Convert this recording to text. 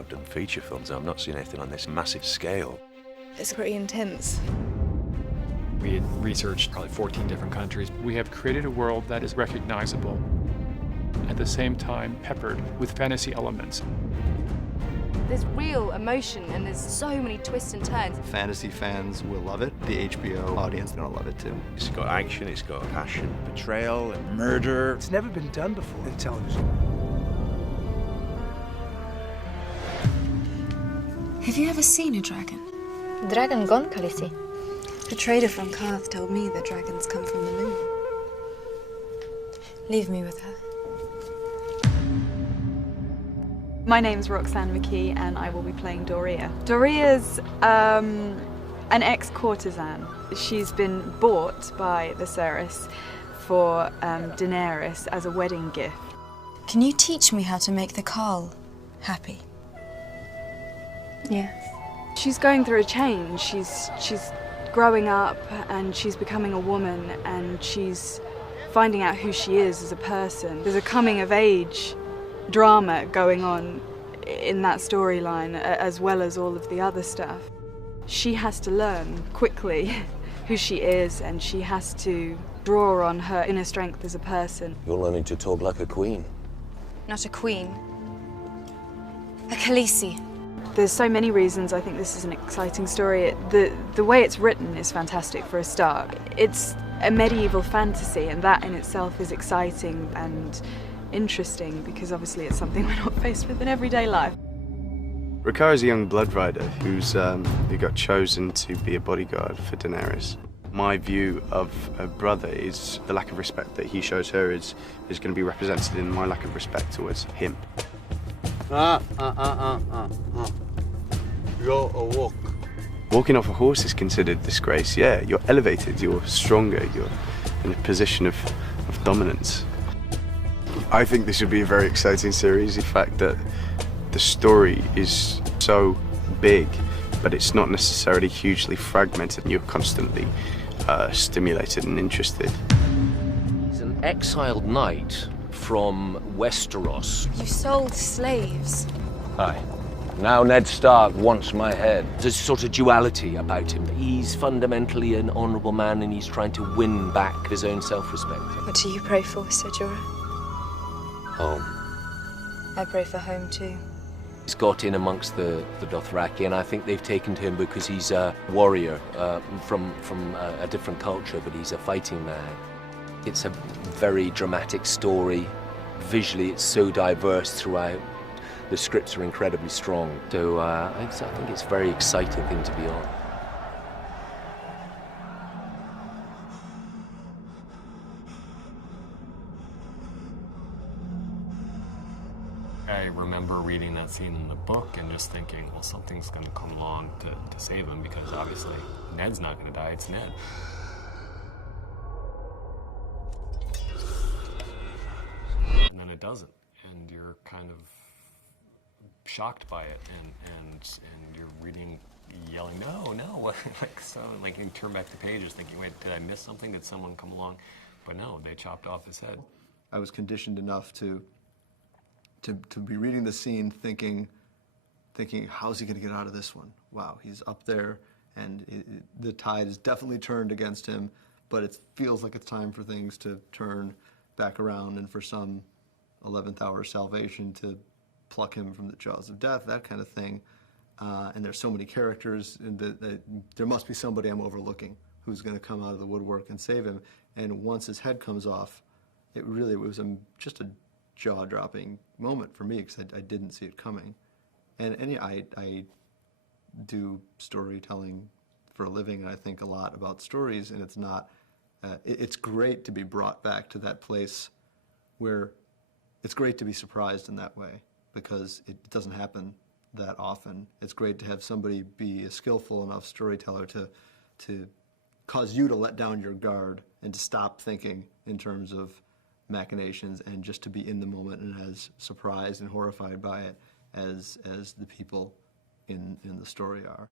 I've done feature films, I've not seen anything on this massive scale. It's pretty intense. We had researched probably 14 different countries. We have created a world that is recognizable, at the same time peppered with fantasy elements. There's real emotion and there's so many twists and turns. Fantasy fans will love it. The HBO audience is gonna love it too. It's got action, it's got passion, betrayal and murder. It's never been done before in television. Have you ever seen a dragon? Dragon gone, Khaleesi. The trader from Karth told me that dragons come from the moon. Leave me with her. My name's Roxanne McKee and I will be playing Doria. Doria's an ex-courtesan. She's been bought by Viserys for Daenerys as a wedding gift. Can you teach me how to make the Carl happy? Yes. She's going through a change. She's growing up and she's becoming a woman and she's finding out who she is as a person. There's a coming of age drama going on in that storyline as well as all of the other stuff. She has to learn quickly who she is and she has to draw on her inner strength as a person. You're learning to talk like a queen. Not a queen. A Khaleesi. There's so many reasons I think this is an exciting story. The way it's written is fantastic for a start. It's a medieval fantasy and that in itself is exciting and interesting because obviously it's something we're not faced with in everyday life. Rakar is a young blood rider who got chosen to be a bodyguard for Daenerys. My view of her brother is the lack of respect that he shows her is going to be represented in my lack of respect towards him. You're a walk. Walking off a horse is considered disgrace. Yeah, you're elevated, you're stronger, you're in a position of dominance. I think this would be a very exciting series. The fact that the story is so big, but it's not necessarily hugely fragmented, and you're constantly stimulated and interested. He's an exiled knight from Westeros. You sold slaves. Aye. Now Ned Stark wants my head. There's a sort of duality about him. He's fundamentally an honourable man and he's trying to win back his own self-respect. What do you pray for, Ser Jorah? Home. I pray for home too. He's got in amongst the Dothraki and I think they've taken to him because he's a warrior from a different culture, but he's a fighting man. It's a very dramatic story. Visually, it's so diverse throughout. The scripts are incredibly strong. So I think it's a very exciting thing to be on. I remember reading that scene in the book and just thinking, well, something's going to come along to save him because obviously Ned's not going to die, it's Ned. And then it doesn't, and you're kind of shocked by it, and you're reading, yelling, no, like you turn back the pages thinking, wait, did I miss something? Did someone come along? But no, they chopped off his head. I was conditioned enough to be reading the scene thinking, how's he gonna get out of this one? Wow, he's up there, and the tide is definitely turned against him, but it feels like it's time for things to turn back around and for some 11th hour salvation to pluck him from the jaws of death, that kind of thing. And there's so many characters, and there must be somebody I'm overlooking who's going to come out of the woodwork and save him. And once his head comes off, it was just a jaw-dropping moment for me because I didn't see it coming. And I do storytelling for a living, and I think a lot about stories, and it's not, it's great to be brought back to that place where it's great to be surprised in that way, because it doesn't happen that often. It's great to have somebody be a skillful enough storyteller to cause you to let down your guard and to stop thinking in terms of machinations and just to be in the moment and as surprised and horrified by it as the people in the story are.